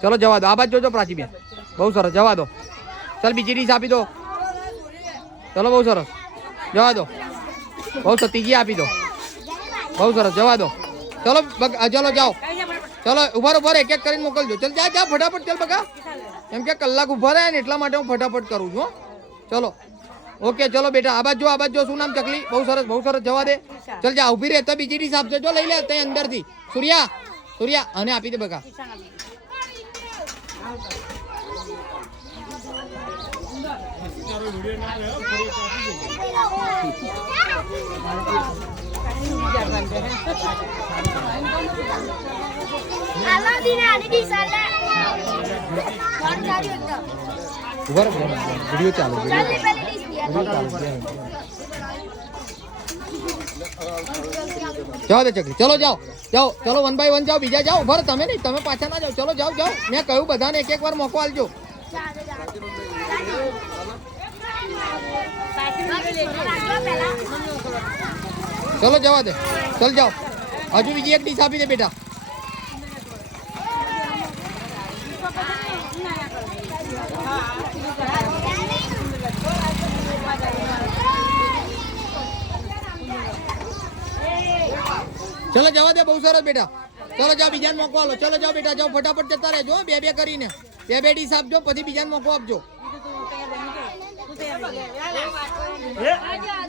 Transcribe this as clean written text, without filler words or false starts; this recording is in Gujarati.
ચલો જવા દો, આ બાજુ જોજો પ્રાચીબેન, બહુ સરસ, જવા દો. ચાલ બીજી ડીશ આપી દો, ચલો બહુ સરસ, જવા દો. બહુ સતીજી આપી દો, બહુ સરસ, જવા દો. ચલો ચલો જાઓ, ચલો ઉભા એક એક કરીને મોકલજો. ચલ જા જા ફટાફટ, ચાલ બકા, એમ કે કલાક ઉભા રહ્યા ને એટલા માટે હું ફટાફટ કરું છું. ચલો ઓકે, ચલો બેટા આ બાજુ આ બાજુ. શું નામ? ચકલી, બહુ સરસ, જવા દે. ચલ જા, ઉભી રહે તો બીજી ડીશ આપશે, જો લઈ લે ત્યાં અંદરથી. સૂર્યા અને આપી દે બકા. વિડીયો ચાલુ, જવા દે ચકલી. ચલો જાઓ, ચલો 1 by 1 જાઓ, બીજા જાઓ. ઉભા તમે નહીં, તમે પાછા ના જાઓ. ચલો જાઓ. મેં કહ્યું બધાને એક વાર મોકો આલજો. ચલો જવા દે, ચલ જાઓ. હજુ બીજી એક ડીશ આપી દે બેટા. ચલો જવા દે, બહુ સરસ બેટા. ચલો જાઓ, બીજાને મોકો આલો. ચલો જાઓ બેટા, જાઓ ફટાફટ જતા રહેજો. બે કરીને બે ડીશ આપજો, પછી બીજાને મોકો આપજો.